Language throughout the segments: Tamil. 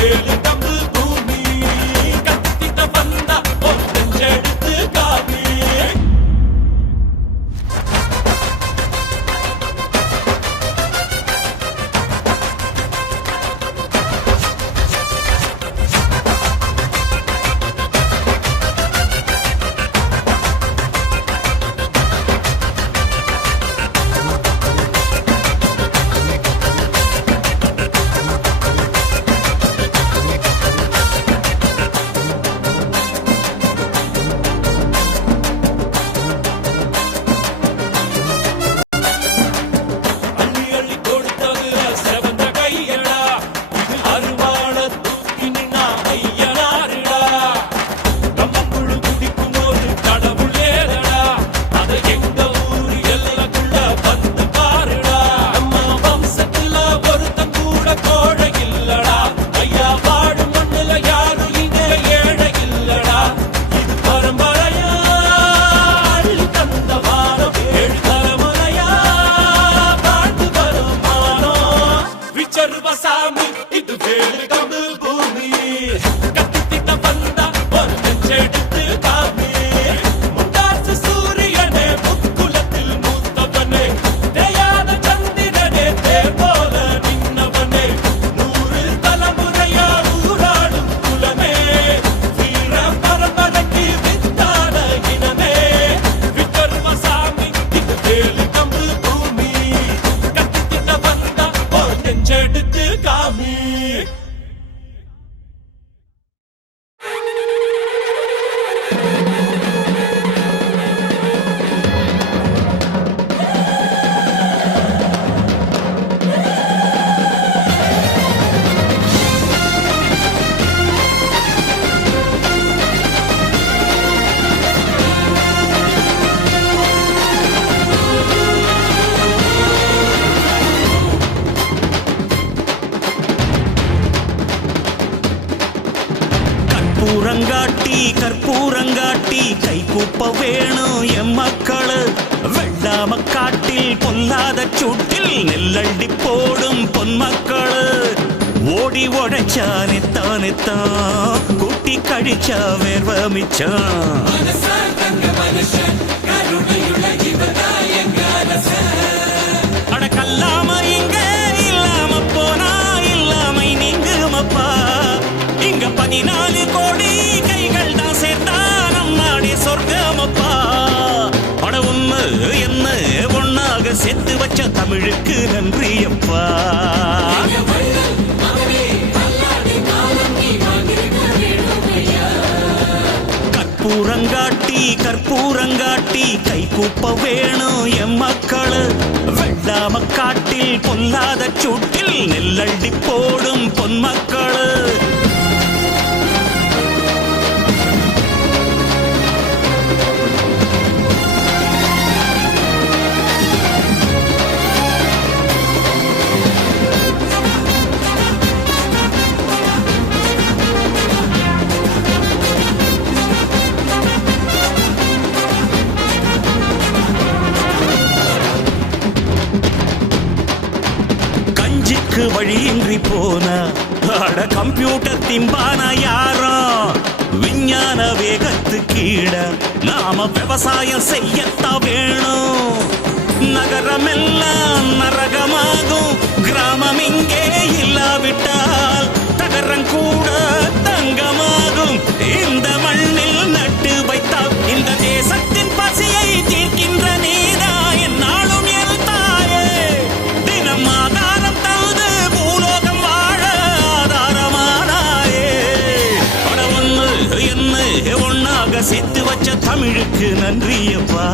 வேலு கம்பு பூமி கத்திட்ட வந்தா ஒரு நெஞ்செடுத்து காமி. கற்பூரங்காட்டி கை கூப்ப வேணும் எம் மக்களு. வெள்ளாம காட்டில் பொல்லாத சூட்டில் நெல்லண்டி போடும் பொன்மக்களு. ஓடி உழைச்சா நெத்தான் கூட்டி கழிச்சா வேர்வ மிச்சம். அடக்கல்லாம இங்க இல்லாம போனா இல்லாமை நீங்குமப்பா. இங்க 14 கோடி கைகள் தான் சேர்த்தா நம் நாடே சொர்க்கமப்பா. அட உண்மை என்ன ஒன்னாக சேர்த்து வச்ச தமிழுக்கு நன்றி அப்பா. கற்பூரங்காட்டி கை கூப்ப வேணும் எம் மக்களு. வெள்ளாம காட்டில் பொல்லாத சூட்டில் நெல்லண்டி போடும் பொன்மக்களு. வழியின்றி போனா அட கம்ப்யூட்டர் திம்பான யாரோ. விஞ்ஞான வேகத்து கீழ நாம விவசாயம் செய்யத்தான் வேணும். நகரமெல்லாம் நரகமாகும் கிராமம் இங்கே இல்லாவிட்டால் தகரம் கூட தங்கமாகும். இந்த மண்ணில் நட்டு வைத்தால் இந்த தேசத்தின் பசியை தீர்க்கின்ற நீதா என்னாலும் என் தாயே. தினம் ஆதாரம் தந்து பூலோகம் வாழ ஆதாரமானாயே. அட ஒண்ணு என்ன ஒன்னாக சேர்த்து வச்ச தமிழுக்கு நன்றியப்பா.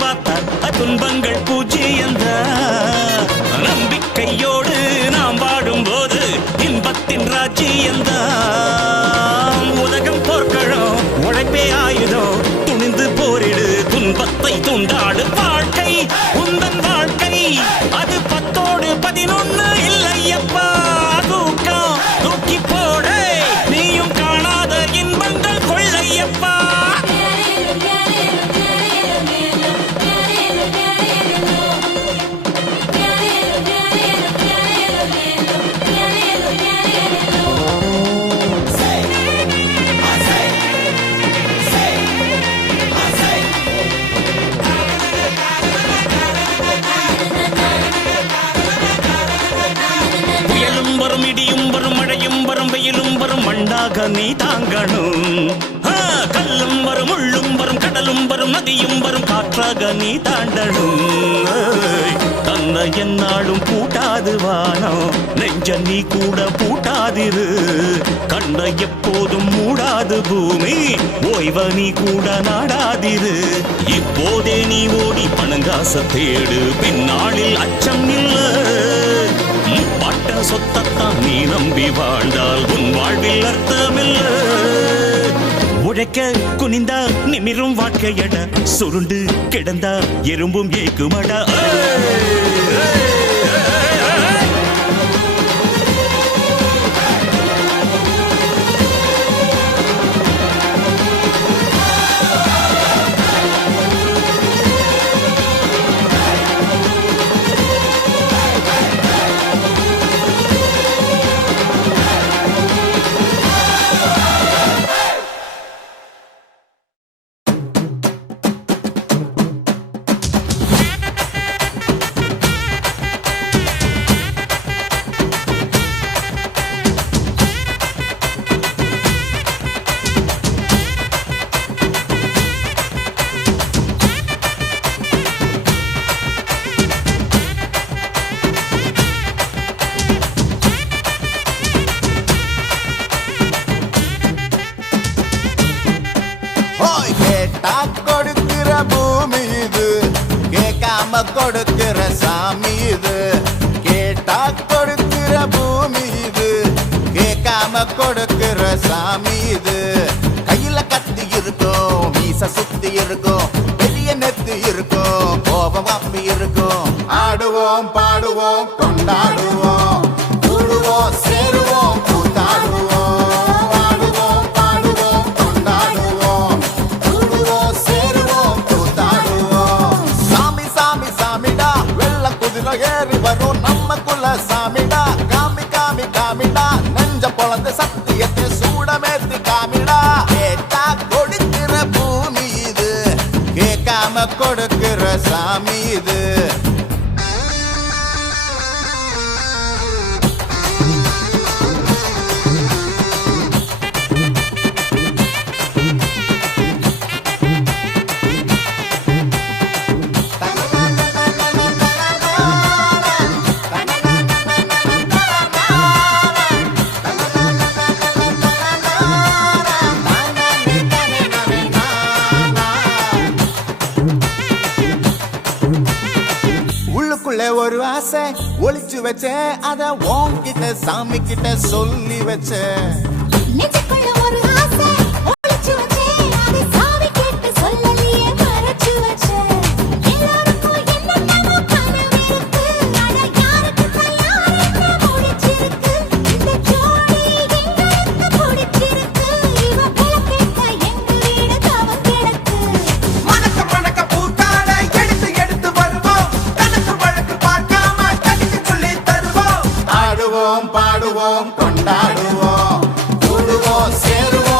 பார்த்தால் துன்பங்கள் பூஜ்ஜியந்தான். நம்பிக்கையோடு நாம் வாடும்போது இன்பத்தின் ராஜ்ஜியந்தான். உலகம் போர்க்களம், உழைப்பே ஆயுதம், துணிந்து போரிடு, துன்பத்தை துண்டாடு. வாழ்க்கை உந்தன் வாழ்க்கை, அது 10-11 இல்லையப்பா. தூக்கம் தூக்கி போடு, நீயும் காணாத இன்பங்கள் கொள்ளையப்பா. இடியும் வரும், மழையும் வரும், வெயிலும் வரும், மண்ணாக நீ தாங்கணும். கல்லும் வரும், முள்ளும் வரும், கடலும் வரும், நதியும் வரும், காற்றாக நீ தாண்டணும். தன்னை என்னாலும் பூட்டாது வானம், நெஞ்ச நீ கூட பூட்டாதிரு. கண்ணை எப்போதும் மூடாது பூமி, ஓய்வ நீ கூட நாடாதிரு. இப்போதே நீ ஓடி பணங்காச தேடு, பின்னாளில் அச்சம் இல்லை. பட்ட சொத்தத்தான் நீ நம்பி வாழ்ந்தால் உன் வாழ்வில் அர்த்தமில்ல. உழைக்க குனிந்தா நிமிரும் வாழ்க்கையட, சுருண்டு கிடந்தா எறும்பும் ஏக்குமடா. கொடுக்கிற பூமி இது, கேட்காம கொடுக்கிற சாமி இது. கேட்டா கொடுக்கிற பூமி இது, கேட்காம கொடுக்கிற சாமி இது. கையில கத்தி இருக்கும், மீச சுத்தி இருக்கும், பெரிய நெத்தி இருக்கும், கோபம் அப்பி இருக்கும். ஆடுவோம் பாடுவோம் கொண்டாடுவோம், கூடுவோம் சேருவோம் கூத்தாடுவோம். ஏறி வரும் நம்ம குல சாமிடா, காமி காமி காமிடா, நெஞ்ச பொழந்த சத்தியத்தை சூடமேத்தி காமிடா. கேட்டா கொடுக்கிற பூமி இது, கேட்காம கொடுக்கிற சாமி இது. ஒரு ஆசை ஒளிச்சு வச்சேன், அத உன்கிட்ட சாமி கிட்ட சொல்லி வச்சேன். ஒரு ஆசை ஒளிச்சு வச்சேன், அத சாமி கிட்ட சொல்லலியே மறைச்சு வச்சேன். எல்லாருக்கும் என்னென்னமோ கனவு இருக்கு, அட யாருக்கு யாருக்கு முடிச்சிருக்கு. இந்த ஜோடி எங்களுக்கு பிடிச்சிருக்கு, இவ கேட்ட எங்க வீடு தவம் கிடக்கு. மணக்க மணக்க பூத்தாட எடுத்து எடுத்து வருவோம், கணக்கு வழக்கு பார்க்காம கடிச்சு சொல்லி தருவோம். ஆடுவோம் பாடுவோம் கொண்டாடுவோம், கூடுவோம் சேருவோம்.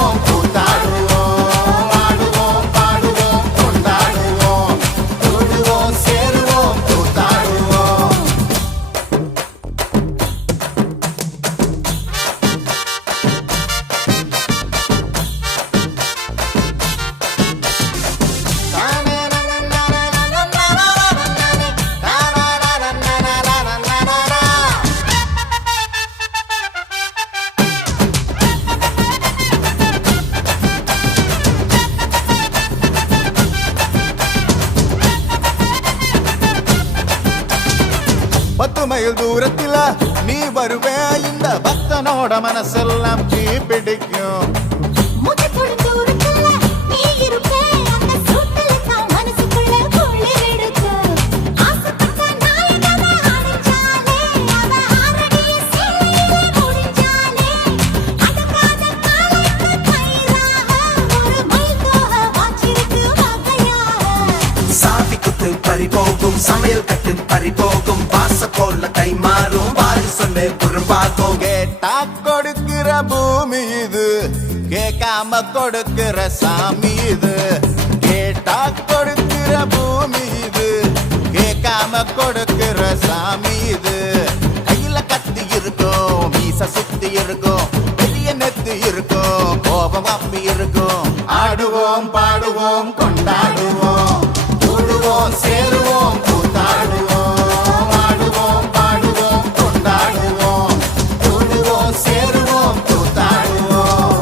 வருவேன் இந்த பக்தனோட மனசெல்லாம் தீ பிடிக்கும். மூச்சு தொடும் தூரத்துல நீ இருப்ப, அந்த சூட்டுல தான் மனசுக்குள்ள குளிர் எடுக்கு. ஆசைப்பட்ட நாயகனை அடைஞ்சாலே, அவ ஆரடிய சேலையில முடிஞ்சாலே, அடங்காத காலைக்கு கயிறாக ஒரு மயில் தோகை வாச்சிருக்கு வகையாக. சாவி குத்து பறி போகும், சமையல் கட்டு பறி போகும், வாச போல கை மாறும், வாரி சொல்லு குறும்பாகும். கேட்டா கொடுக்கிற பூமி இது, கேட்காம கொடுக்கிற சாமி இது. கேட்டா கொடுக்கிற பூமி இது, கேட்காம கொடுக்கிற சாமி இது. கையில கத்தி இருக்கும், மீச சுத்தி இருக்கும், பெரிய நெத்தி இருக்கும், கோபம் அப்பி இருக்கும். ஆடுவோம் பாடுவோம் கொண்டாடுவோம், கூடுவோம் சேருவோம் கூத்தாடுவோம். ஆடுவோம் பாடுவோம் கொண்டாடுவோம், கூடுவோம் சேருவோம் கூத்தாடுவோம்.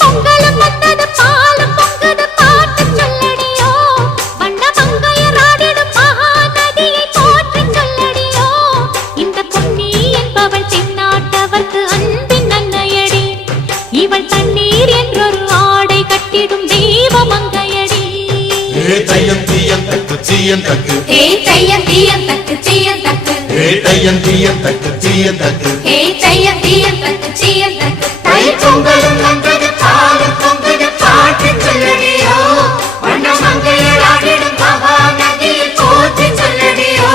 பொங்கலும் வந்தது பாலும் பொங்குது பாட்டு சொல்லடியோ, வண்ண மங்கையராடிடும் மகாநதியை போற்றி சொல்லடியோ. இந்த பொன்னி என்பவள் தென்னாட்டவர்க்கு அன்பின் அன்னையடி, இவள் தண்ணீர் என்றொரு ஆடை கட்டிடும் தெய்வ மங்கையடி. தையம் தீயம் தக்கு தீயம் தக்கு ஹே தையம் தீயம் தக்கு தீயம் தக்கு, தையம் தீயம் தக்கு தீயம் தக்கு. ஹே தையம் தீயம் தக்கு தீயம் தக்கு. தை பொங்கலும் வந்தது பாலும் பொங்குது பாட்டு சொல்லடியோ, வண்ண மங்கையராடிடும் மகாநதியை போற்றி சொல்லடியோ.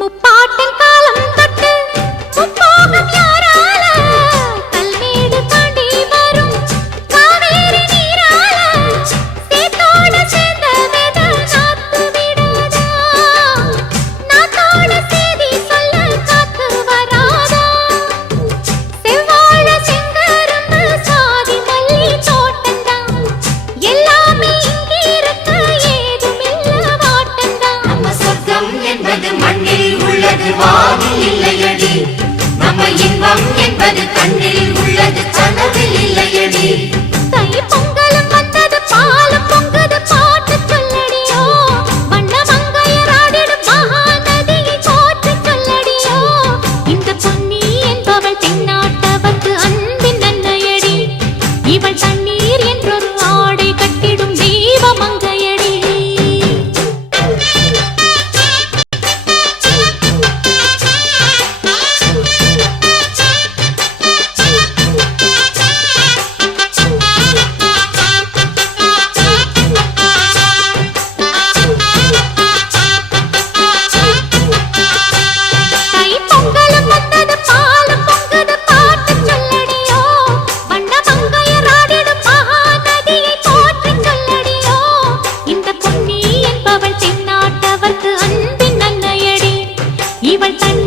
முப்பாட்டின் காலம் தொட்டு முப்போகம் யாரால, கல்மேடு தாண்டி வரும் காவேரி நீரால, சேத்தோட சேர்ந்த வித நாத்து விடாதா, நாத்தோட சேதி சொல்ல காத்து வராதா. செவ்வாழ செங்கரும்பு சாதி மல்லி தோட்டந்தான், எல்லாமே இங்கிருக்க ஏதுமில்ல வாட்டந்தான். நம்ம சொர்க்கம் என்பது மண்ணில் உள்ளது, வானில் இல்லையடி. நம்ம இன்பம் என்பது கண்ணில் உள்ளது, கனவில் இல்லையடி. தை பொங்கலும் வந்தது பாலும் பொங்குது பாட்டு சொல்லடியோ, வண்ண மங்கையராடிடும் மகாநதியை போற்றி சொல்லடியோ. இந்த பொன்னி என்பவள் தென்னாட்டவர்க்கு அன்பின் அன்னையடி, இவள் தண்ணீர் என்றொரு ஆடை கட்டிடும் தெய்வ மங்கையடி. தை பொங்கலும் வந்தது பாலும் பொங்குது பாட்டு சொல்லடியோ, வண்ண மங்கையராடிடும் மகாநதியை போற்றி சொல்லடியோ. இந்த பொன்னி என்பவள் தென்னாட்டவர்க்கு அன்பின் அன்னையடி, இவள் தண்ணீர்